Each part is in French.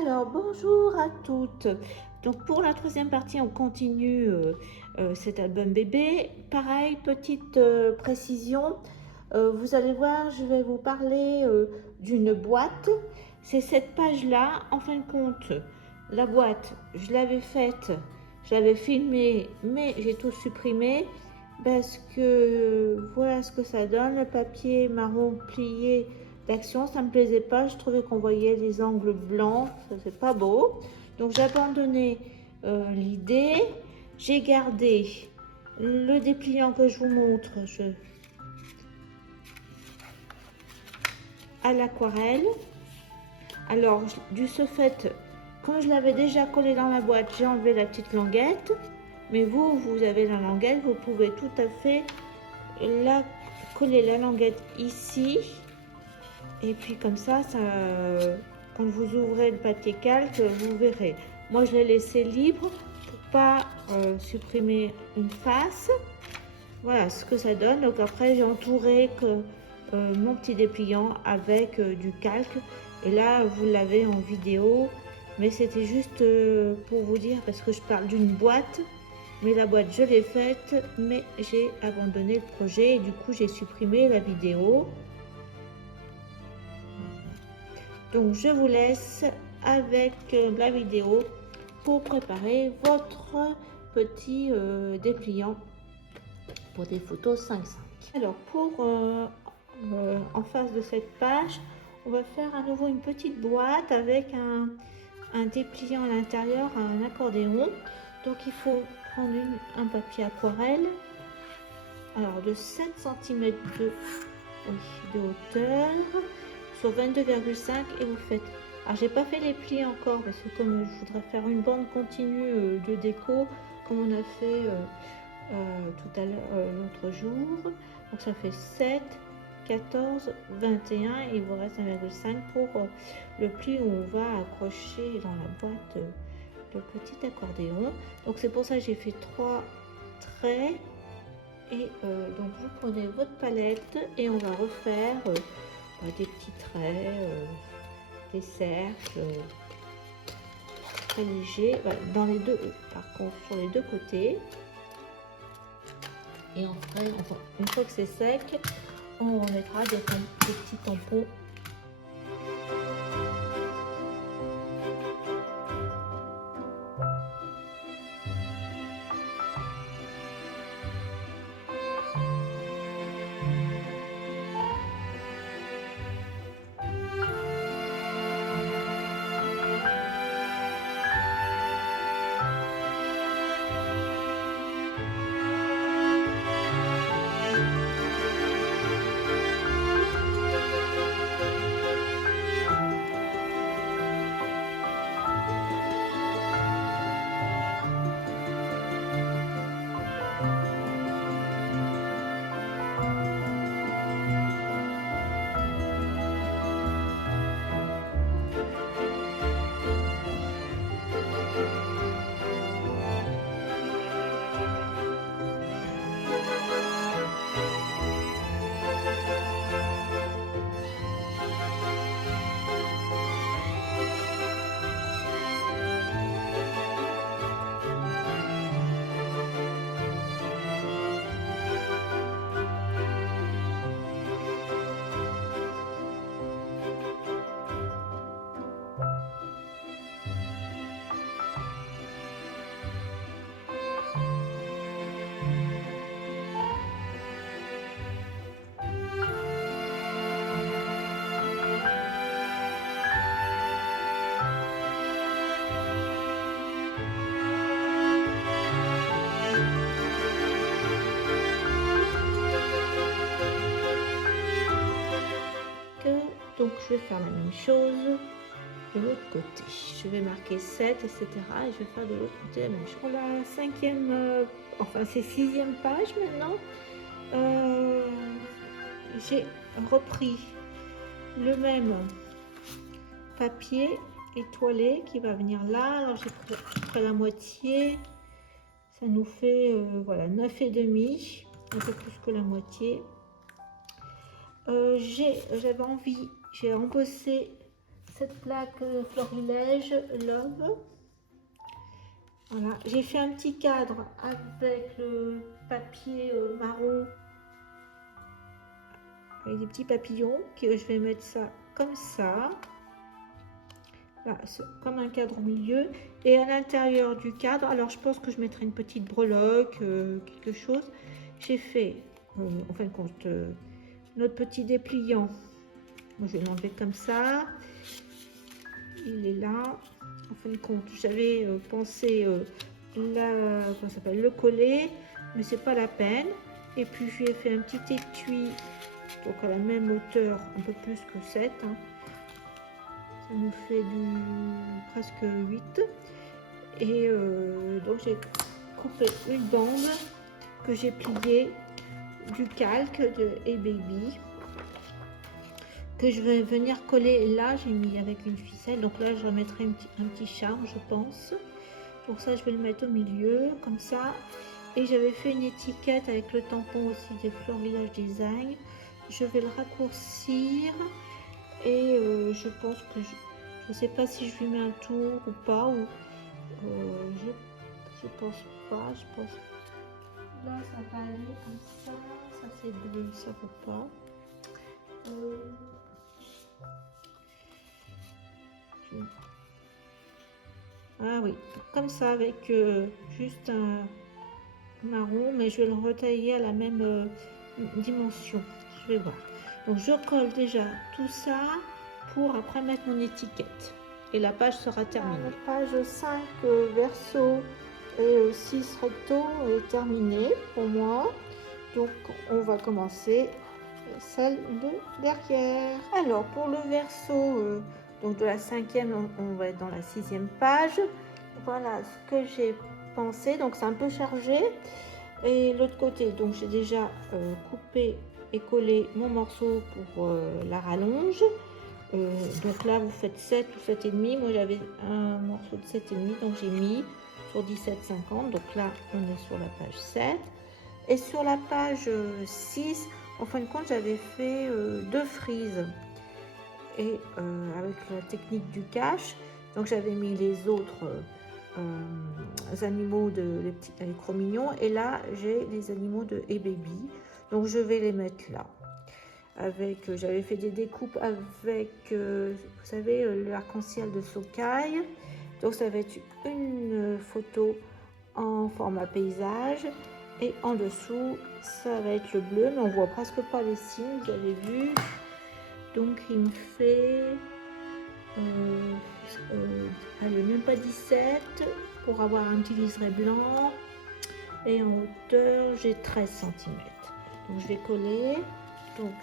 Alors, bonjour à toutes. Donc, pour la troisième partie, on continue cet album bébé. Pareil, petite précision. Vous allez voir, je vais vous parler d'une boîte. C'est cette page-là. En fin de compte, la boîte, je l'avais faite, je l'avais filmée, mais j'ai tout supprimé parce que voilà ce que ça donne. Le papier marron plié d'action, ça me plaisait pas, je trouvais qu'on voyait les angles blancs, ça c'est pas beau, donc j'ai abandonné l'idée. J'ai gardé le dépliant que je vous montre à l'aquarelle. Alors du ce fait, quand je l'avais déjà collé dans la boîte, j'ai enlevé la petite languette, mais vous avez la languette, vous pouvez tout à fait coller la languette ici. Et puis comme ça, quand vous ouvrez le papier calque, vous verrez. Moi, je l'ai laissé libre pour pas supprimer une face. Voilà ce que ça donne. Donc après, j'ai entouré mon petit dépliant avec du calque. Et là, vous l'avez en vidéo. Mais c'était juste pour vous dire, parce que je parle d'une boîte. Mais la boîte, je l'ai faite, mais j'ai abandonné le projet. Et du coup, j'ai supprimé la vidéo. Donc je vous laisse avec la vidéo pour préparer votre petit dépliant pour des photos 5-5. Alors pour en face de cette page, on va faire à nouveau une petite boîte avec un dépliant à l'intérieur, un accordéon. Donc il faut prendre un papier aquarelle, alors de 7 cm de hauteur sur 22,5 et vous faites. Alors j'ai pas fait les plis encore parce que comme je voudrais faire une bande continue de déco comme on a fait tout à l'heure l'autre jour, donc ça fait 7, 14, 21 et il vous reste 1,5 pour le pli où on va accrocher dans la boîte le petit accordéon. Donc c'est pour ça que j'ai fait 3 traits. Et donc vous prenez votre palette et on va refaire des petits traits, des cercles très légers, dans les deux, par contre sur les deux côtés. Et une fois que c'est sec, on mettra des petits tampons. Donc je vais faire la même chose de l'autre côté. Je vais marquer 7, etc. Et je vais faire de l'autre côté la même chose. Pour la cinquième, enfin c'est 6e page maintenant, j'ai repris le même papier étoilé qui va venir là. Alors j'ai pris la moitié, ça nous fait voilà 9,5, un peu plus que la moitié. J'avais envie, j'ai embossé cette plaque florilège Love. Voilà, j'ai fait un petit cadre avec le papier marron avec des petits papillons que je vais mettre ça comme ça. Là, comme un cadre au milieu et à l'intérieur du cadre, alors je pense que je mettrai une petite breloque, quelque chose. J'ai fait en fin de compte notre petit dépliant. Je vais l'enlever comme ça, il est là. En fin de compte, j'avais pensé le coller, mais c'est pas la peine. Et puis je lui ai fait un petit étui, donc à la même hauteur, un peu plus que 7. Hein. Ça nous fait presque 8. Et donc j'ai coupé une bande que j'ai pliée du calque de Hey Baby que je vais venir coller. Là j'ai mis avec une ficelle, donc là je remettrai un petit charme, je pense. Pour ça je vais le mettre au milieu comme ça. Et j'avais fait une étiquette avec le tampon aussi des Florilège Design. Je vais le raccourcir et je pense que je sais pas si je lui mets un tour ou pas, ou je pense pas, je pense là ça va aller comme ça c'est bleu, ça va pas. Ah oui, comme ça avec juste un marron, mais je vais le retailler à la même dimension. Je vais voir. Donc je colle déjà tout ça pour après mettre mon étiquette et la page sera terminée. La page 5 verso et 6 recto est terminée pour moi. Donc on va commencer celle de derrière. Alors pour le verso donc de la 5e, on va être dans la 6e page. Voilà ce que j'ai pensé. Donc c'est un peu chargé. Et l'autre côté, donc j'ai déjà coupé et collé mon morceau pour la rallonge. Donc là vous faites 7 ou 7,5. Moi j'avais un morceau de 7,5, donc j'ai mis sur 17,50. Donc là on est sur la page 7. Et sur la page 6, en fin de compte, j'avais fait 2 frises. Et avec la technique du cache, donc j'avais mis les autres animaux les petits micro-mignons. Et là, j'ai les animaux de Hey Baby. Donc je vais les mettre là. J'avais fait des découpes avec, vous savez, l'arc-en-ciel de Sokai. Donc ça va être une photo en format paysage. Et en dessous, ça va être le bleu, mais on voit presque pas les signes, vous avez vu. Donc il me fait, allez, même pas 17 pour avoir un petit liseré blanc. Et en hauteur, j'ai 13 cm. Donc je vais coller. Donc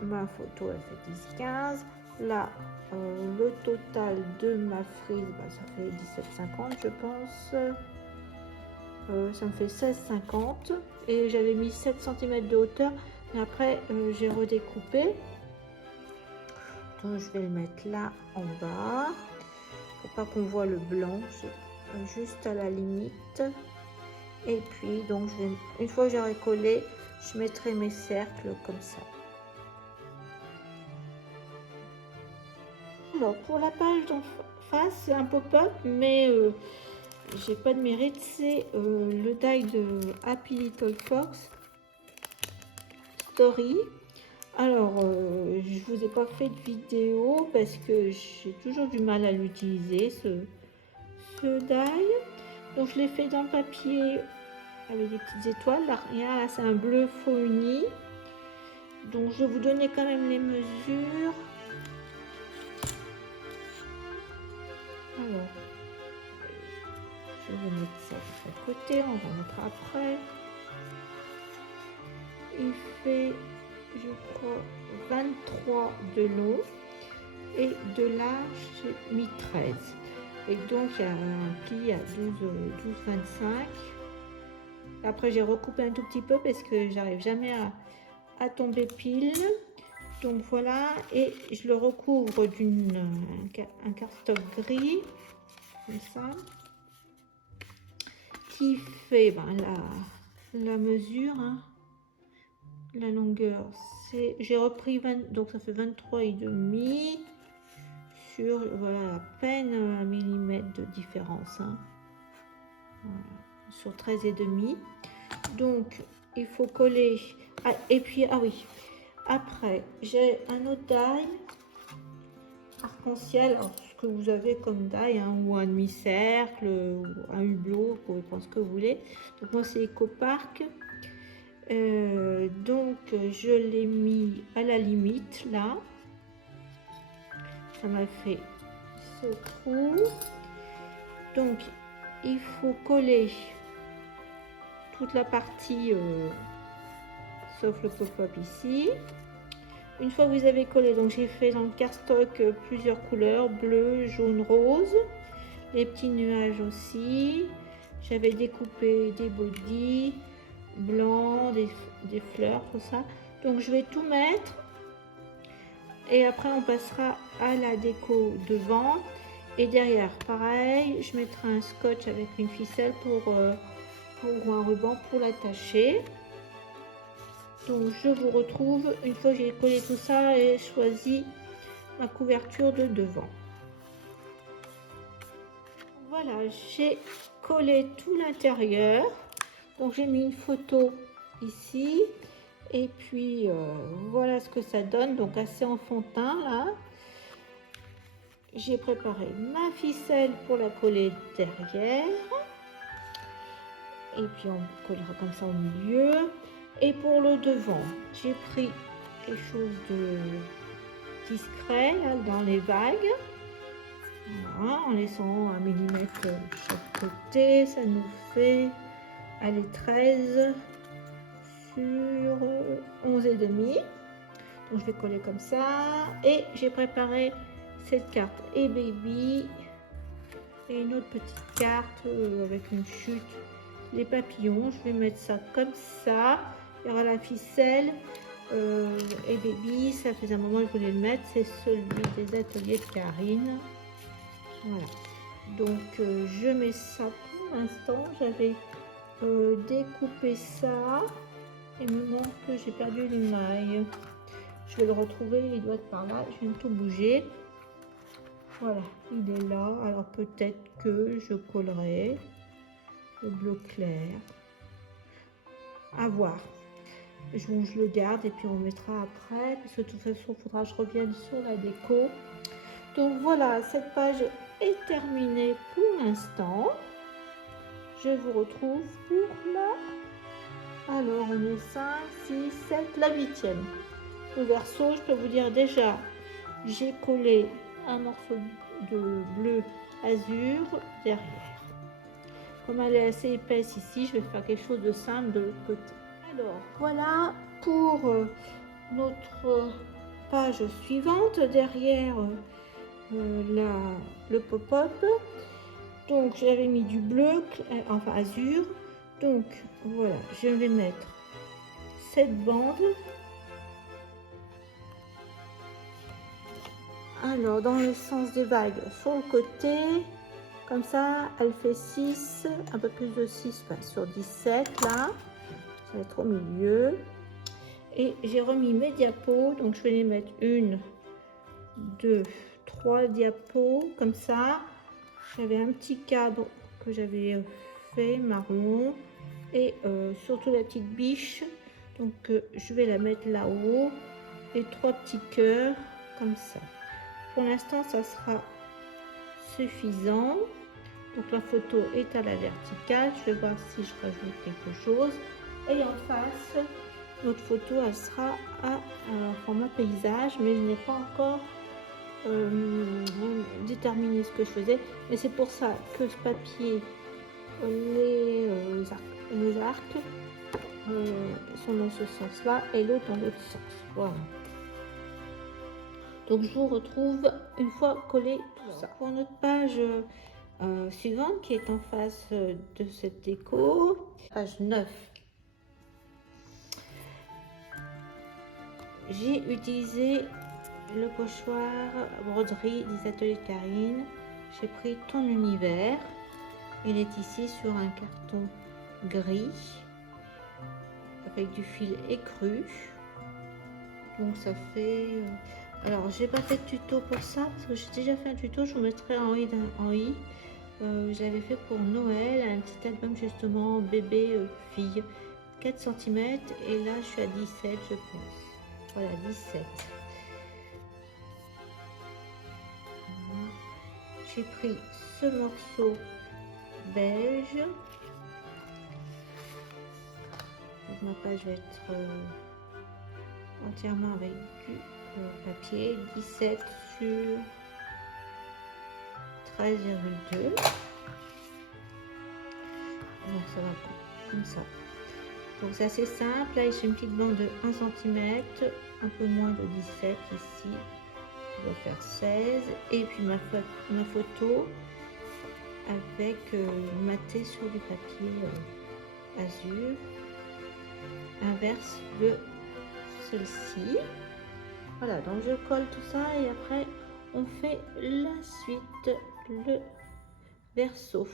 ma photo, elle fait 10-15. Là, le total de ma frise, ça fait 17,50 je pense. Ça me fait 16,50 et j'avais mis 7 cm de hauteur, mais après j'ai redécoupé. Donc je vais le mettre là en bas pour pas qu'on voit le blanc, juste à la limite. Et puis donc une fois que j'aurai collé, je mettrai mes cercles comme ça. Alors pour la page d'en face, c'est un pop-up, mais j'ai pas de mérite, c'est le die de Happy Little Fox Story. Alors je vous ai pas fait de vidéo parce que j'ai toujours du mal à l'utiliser ce die. Donc je l'ai fait dans le papier avec des petites étoiles. Là c'est un bleu faux uni. Donc je vais vous donner quand même les mesures. Alors je vais mettre ça de ce côté, on va mettre après. Il fait, je crois, 23 de long et de large, j'ai mis 13. Et donc, il y a un pli à 12,25. Après, j'ai recoupé un tout petit peu parce que j'arrive jamais à tomber pile. Donc voilà, et je le recouvre un cardstock gris, comme ça, qui fait la mesure, hein, la longueur. J'ai repris 20, donc ça fait 23,5 sur, voilà, à peine 1 millimètre de différence, hein. Voilà, sur 13,5. Donc il faut coller. Ah, et puis, ah oui, après j'ai un autre die arc-en-ciel, ce que vous avez comme die, hein, ou un demi-cercle, ou un hublot, vous pouvez prendre ce que vous voulez. Donc moi c'est EcoPark. Donc je l'ai mis à la limite là, ça m'a fait ce trou. Donc il faut coller toute la partie sauf le pop-up ici. Une fois que vous avez collé, donc j'ai fait dans le cardstock plusieurs couleurs, bleu, jaune, rose, les petits nuages aussi. J'avais découpé des bodys blancs, des fleurs, tout ça. Donc je vais tout mettre et après on passera à la déco devant et derrière. Pareil, je mettrai un scotch avec une ficelle pour un ruban pour l'attacher. Donc je vous retrouve une fois que j'ai collé tout ça et choisi ma couverture de devant. Voilà, j'ai collé tout l'intérieur. Donc j'ai mis une photo ici et puis voilà ce que ça donne. Donc assez enfantin là. J'ai préparé ma ficelle pour la coller derrière. Et puis on collera comme ça au milieu. Et pour le devant, j'ai pris quelque chose de discret là, dans les vagues. Voilà, en laissant 1 millimètre de chaque côté. Ça nous fait, allez, 13 sur 11,5. Donc je vais coller comme ça. Et j'ai préparé cette carte et baby. Et une autre petite carte avec une chute. Les papillons, je vais mettre ça comme ça. Il y aura la ficelle et baby, ça faisait un moment que je voulais le mettre, c'est celui des ateliers de Karine. Voilà, donc je mets ça pour l'instant. J'avais découpé ça et maintenant que j'ai perdu les mailles, je vais le retrouver, il doit être par là. Je viens de tout bouger. Voilà, il est là. Alors peut-être que je collerai le bleu clair, à voir. Je le garde et puis on mettra après parce que de toute façon il faudra que je revienne sur la déco. Donc voilà, cette page est terminée pour l'instant. Je vous retrouve pour la, alors on est 5 6 7, la 8e. Le verso, je peux vous dire déjà, j'ai collé un morceau de bleu azur derrière. Comme elle est assez épaisse ici, je vais faire quelque chose de simple de l'autre côté. Alors voilà pour notre page suivante, derrière le pop-up. Donc j'avais mis du bleu, enfin azur. Donc voilà, je vais mettre cette bande. Alors dans le sens des vagues sur le côté, comme ça elle fait 6, un peu plus de 6 sur 17 là. Ça va être au milieu. Et j'ai remis mes diapos, donc je vais les mettre 1, 2, 3 diapos comme ça. J'avais un petit cadre que j'avais fait marron et surtout la petite biche, donc je vais la mettre là-haut et 3 petits cœurs comme ça. Pour l'instant ça sera suffisant. Donc la photo est à la verticale, je vais voir si je rajoute quelque chose. Et en face, notre photo elle sera à format paysage, mais je n'ai pas encore déterminé ce que je faisais. Mais c'est pour ça que ce papier, les arcs sont dans ce sens-là et l'autre dans l'autre sens. Voilà. Donc je vous retrouve une fois collé tout ça. Pour notre page suivante qui est en face de cette déco, page 9. J'ai utilisé le pochoir broderie des ateliers de Karine. J'ai pris Ton univers. Il est ici sur un carton gris avec du fil écru. Donc ça fait Alors, j'ai pas fait de tuto pour ça parce que j'ai déjà fait un tuto. Je vous mettrai en i. J'avais fait pour Noël un petit album justement bébé fille 4 cm et là je suis à 17 je pense. Voilà 17. Voilà. J'ai pris ce morceau beige. Donc, ma page va être entièrement avec du papier 17 sur 13,2. Donc ça va comme ça. Donc c'est assez simple. Là j'ai une petite bande de 1 cm, un peu moins de 17 ici. On va faire 16. Et puis ma photo avec maté sur du papier azur. Inverse de celle-ci. Voilà, donc je colle tout ça et après on fait la suite, le verso.